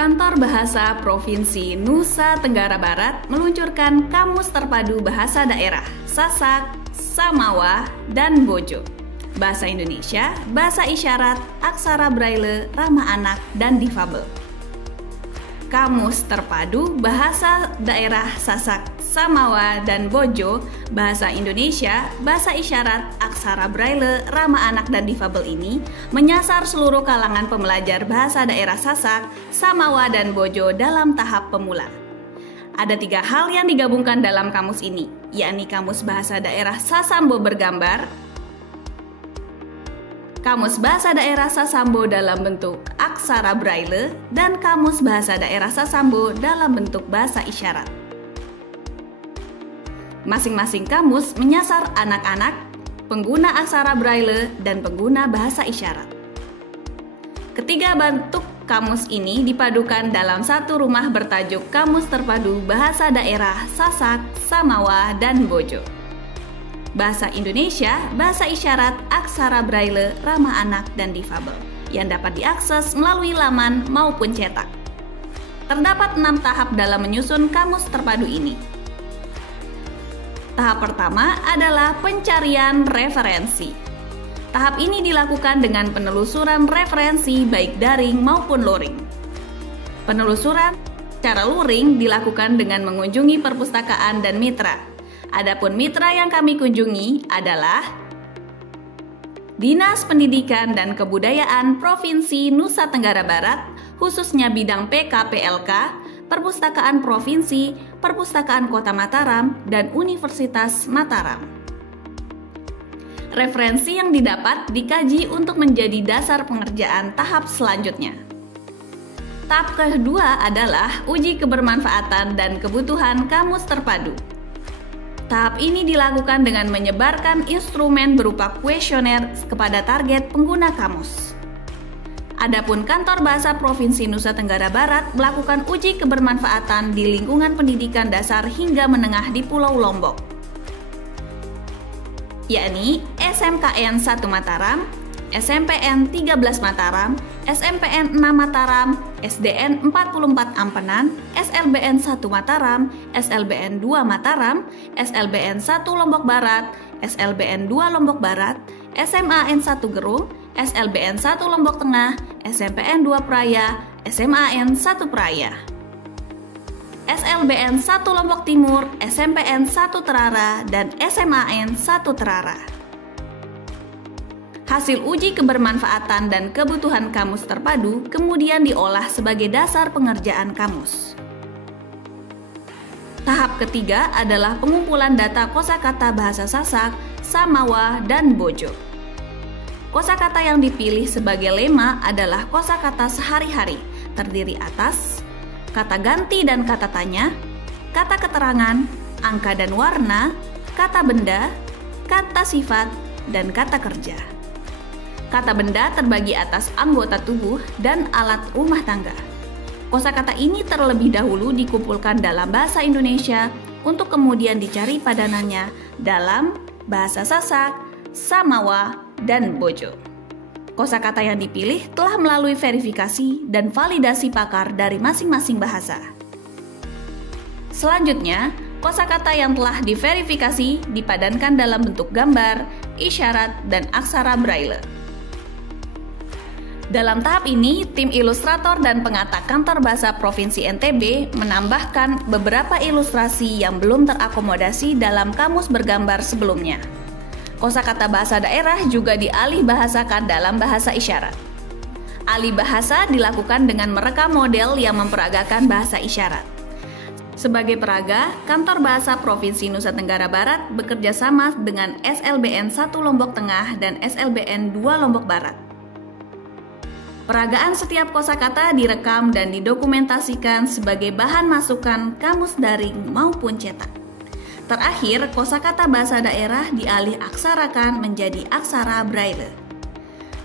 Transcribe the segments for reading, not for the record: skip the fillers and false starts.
Kantor Bahasa Provinsi Nusa Tenggara Barat meluncurkan Kamus Terpadu Bahasa Daerah Sasak, Samawa, dan Bojo. Bahasa Indonesia, Bahasa Isyarat, Aksara Braille, Ramah Anak, dan Difabel. Kamus Terpadu Bahasa Daerah Sasak, Samawa, dan Bojo, Bahasa Indonesia, Bahasa Isyarat, Aksara Braille, Ramah Anak, dan Difabel ini menyasar seluruh kalangan pembelajar bahasa daerah Sasak, Samawa, dan Bojo dalam tahap pemula. Ada 3 hal yang digabungkan dalam kamus ini, yakni Kamus Bahasa Daerah Sasambo bergambar, Kamus Bahasa Daerah Sasambo dalam bentuk Aksara Braille, dan Kamus Bahasa Daerah Sasambo dalam bentuk Bahasa Isyarat. Masing-masing kamus menyasar anak-anak, pengguna aksara Braille, dan pengguna bahasa isyarat. Ketiga bentuk kamus ini dipadukan dalam satu rumah bertajuk Kamus Terpadu Bahasa Daerah Sasak, Samawa, dan Bojo. Bahasa Indonesia, Bahasa Isyarat, Aksara Braille, Ramah Anak, dan Difabel yang dapat diakses melalui laman maupun cetak. Terdapat 6 tahap dalam menyusun kamus terpadu ini. Tahap pertama adalah pencarian referensi. Tahap ini dilakukan dengan penelusuran referensi baik daring maupun luring. Penelusuran secara luring dilakukan dengan mengunjungi perpustakaan dan mitra. Adapun mitra yang kami kunjungi adalah Dinas Pendidikan dan Kebudayaan Provinsi Nusa Tenggara Barat, khususnya bidang PKPLK, Perpustakaan Provinsi, Perpustakaan Kota Mataram, dan Universitas Mataram. Referensi yang didapat dikaji untuk menjadi dasar pengerjaan tahap selanjutnya. Tahap kedua adalah uji kebermanfaatan dan kebutuhan kamus terpadu. Tahap ini dilakukan dengan menyebarkan instrumen berupa kuesioner kepada target pengguna kamus. Adapun Kantor Bahasa Provinsi Nusa Tenggara Barat melakukan uji kebermanfaatan di lingkungan pendidikan dasar hingga menengah di Pulau Lombok, yakni SMKN 1 Mataram, SMPN 13 Mataram, SMPN 6 Mataram, SDN 44 Ampenan, SLBN 1 Mataram, SLBN 2 Mataram, SLBN 1 Lombok Barat, SLBN 2 Lombok Barat, SMAN 1 Gerung, SLBN 1 Lombok Tengah, SMPN 2 Praya, SMAN 1 Praya, SLBN 1 Lombok Timur, SMPN 1 Terara, dan SMAN 1 Terara. Hasil uji kebermanfaatan dan kebutuhan kamus terpadu kemudian diolah sebagai dasar pengerjaan kamus. Tahap ketiga adalah pengumpulan data kosakata bahasa Sasak, Samawa, dan Bojo. Kosakata yang dipilih sebagai lema adalah kosakata sehari-hari, terdiri atas kata ganti dan kata tanya, kata keterangan, angka dan warna, kata benda, kata sifat, dan kata kerja. Kata benda terbagi atas anggota tubuh dan alat rumah tangga. Kosakata ini terlebih dahulu dikumpulkan dalam bahasa Indonesia untuk kemudian dicari padanannya dalam bahasa Sasak, Samawa, dan Bojo. Kosakata yang dipilih telah melalui verifikasi dan validasi pakar dari masing-masing bahasa. Selanjutnya, kosakata yang telah diverifikasi dipadankan dalam bentuk gambar, isyarat, dan aksara Braille. Dalam tahap ini, tim ilustrator dan pengatak Kantor Bahasa Provinsi NTB menambahkan beberapa ilustrasi yang belum terakomodasi dalam kamus bergambar sebelumnya. Kosakata bahasa daerah juga dialih bahasakan dalam bahasa isyarat. Alih bahasa dilakukan dengan merekam model yang memperagakan bahasa isyarat. Sebagai peraga, Kantor Bahasa Provinsi Nusa Tenggara Barat bekerja sama dengan SLBN 1 Lombok Tengah dan SLBN 2 Lombok Barat. Peragaan setiap kosakata direkam dan didokumentasikan sebagai bahan masukan kamus daring maupun cetak. Terakhir, kosakata bahasa daerah dialih aksarakan menjadi aksara Braille.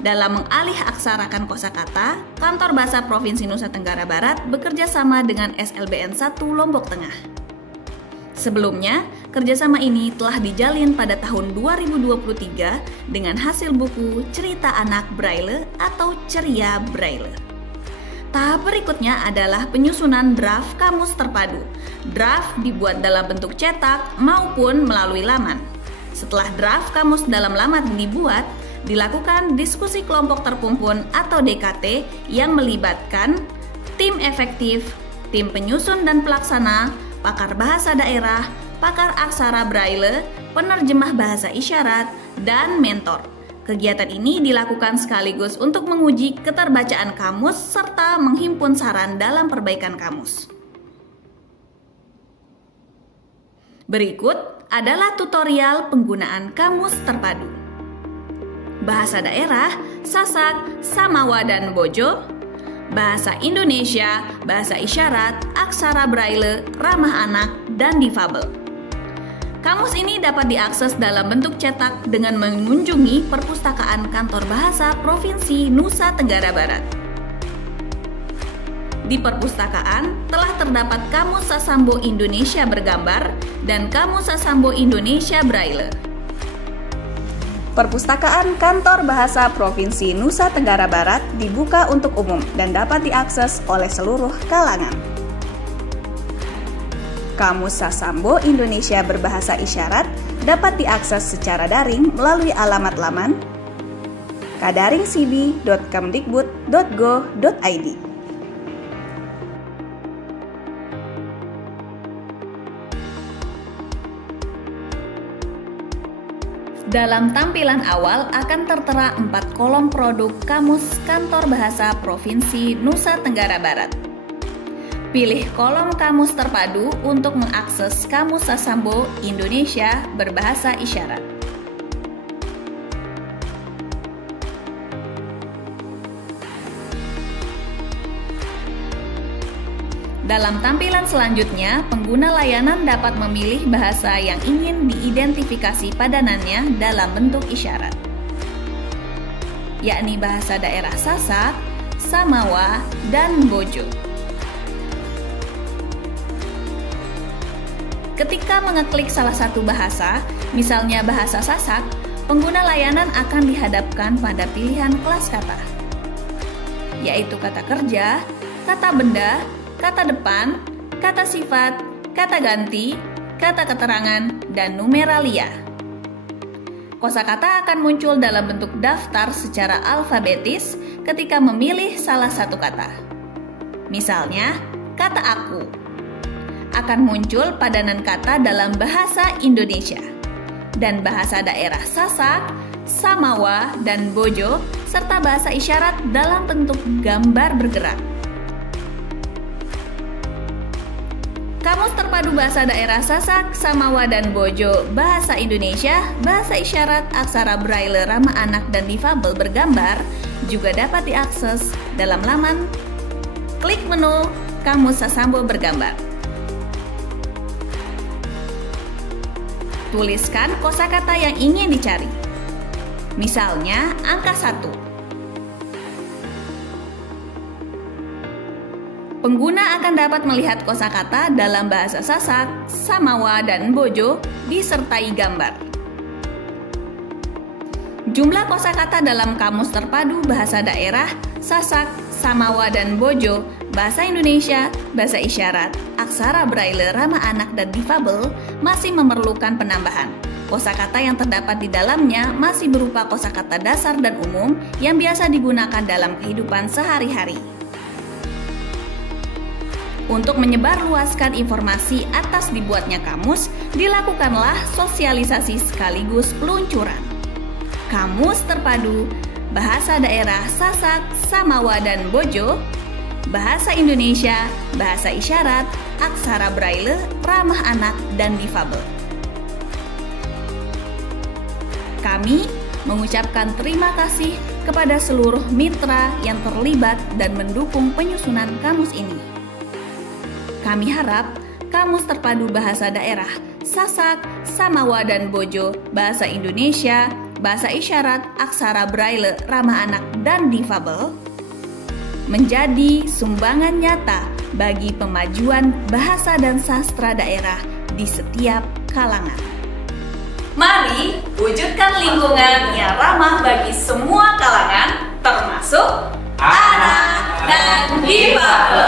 Dalam mengalih aksarakan kosakata, Kantor Bahasa Provinsi Nusa Tenggara Barat bekerja sama dengan SLBN 1 Lombok Tengah. Sebelumnya, kerjasama ini telah dijalin pada tahun 2023 dengan hasil buku Cerita Anak Braille atau Ceria Braille. Tahap berikutnya adalah penyusunan draft kamus terpadu. Draft dibuat dalam bentuk cetak maupun melalui laman. Setelah draft kamus dalam laman dibuat, dilakukan diskusi kelompok terpumpun atau DKT yang melibatkan tim efektif, tim penyusun dan pelaksana, pakar bahasa daerah, pakar aksara braille, penerjemah bahasa isyarat, dan mentor. Kegiatan ini dilakukan sekaligus untuk menguji keterbacaan kamus serta menghimpun saran dalam perbaikan kamus. Berikut adalah tutorial penggunaan kamus terpadu. Bahasa daerah, Sasak, Samawa, dan Bojo. Bahasa Indonesia, bahasa isyarat, aksara braille, ramah anak, dan difabel. Kamus ini dapat diakses dalam bentuk cetak dengan mengunjungi Perpustakaan Kantor Bahasa Provinsi Nusa Tenggara Barat. Di perpustakaan telah terdapat Kamus Sasambo Indonesia bergambar dan Kamus Sasambo Indonesia Braille. Perpustakaan Kantor Bahasa Provinsi Nusa Tenggara Barat dibuka untuk umum dan dapat diakses oleh seluruh kalangan. Kamus Sasambo Indonesia berbahasa isyarat dapat diakses secara daring melalui alamat laman kadaringcb.kemdikbud.go.id. Dalam tampilan awal akan tertera 4 kolom produk Kamus Kantor Bahasa Provinsi Nusa Tenggara Barat. Pilih kolom kamus terpadu untuk mengakses Kamus Sasambo Indonesia berbahasa isyarat. Dalam tampilan selanjutnya, pengguna layanan dapat memilih bahasa yang ingin diidentifikasi padanannya dalam bentuk isyarat, yakni bahasa daerah Sasak, Samawa, dan Bojo. Ketika mengeklik salah satu bahasa, misalnya bahasa Sasak, pengguna layanan akan dihadapkan pada pilihan kelas kata, yaitu kata kerja, kata benda, kata depan, kata sifat, kata ganti, kata keterangan, dan numeralia. Kosakata akan muncul dalam bentuk daftar secara alfabetis ketika memilih salah satu kata. Misalnya, kata aku akan muncul padanan kata dalam bahasa Indonesia dan bahasa daerah Sasak, Samawa, dan Bojo serta bahasa isyarat dalam bentuk gambar bergerak. Kamus terpadu bahasa daerah Sasak, Samawa, dan Bojo, bahasa Indonesia, bahasa isyarat, aksara braille, ramah anak, dan difabel bergambar juga dapat diakses dalam laman klik menu Kamus Sasambo bergambar. Tuliskan kosakata yang ingin dicari. Misalnya, angka 1. Pengguna akan dapat melihat kosakata dalam bahasa Sasak, Samawa, dan Bojo disertai gambar. Jumlah kosakata dalam kamus terpadu bahasa daerah Sasak, Samawa, dan Bojo, bahasa Indonesia, bahasa isyarat, aksara braille, ramah anak, dan difabel masih memerlukan penambahan. Kosakata yang terdapat di dalamnya masih berupa kosakata dasar dan umum yang biasa digunakan dalam kehidupan sehari-hari. Untuk menyebarluaskan informasi atas dibuatnya kamus, dilakukanlah sosialisasi sekaligus peluncuran. Kamus terpadu bahasa daerah Sasak, Samawa, dan Bojo, bahasa Indonesia, bahasa isyarat, aksara braille, ramah anak, dan difabel. Kami mengucapkan terima kasih kepada seluruh mitra yang terlibat dan mendukung penyusunan kamus ini. Kami harap kamus terpadu bahasa daerah Sasak, Samawa, dan Bojo, bahasa Indonesia, bahasa isyarat, aksara braille, ramah anak, dan difabel menjadi sumbangan nyata bagi pemajuan bahasa dan sastra daerah di setiap kalangan. Mari wujudkan lingkungan yang ramah bagi semua kalangan, termasuk anak dan IPA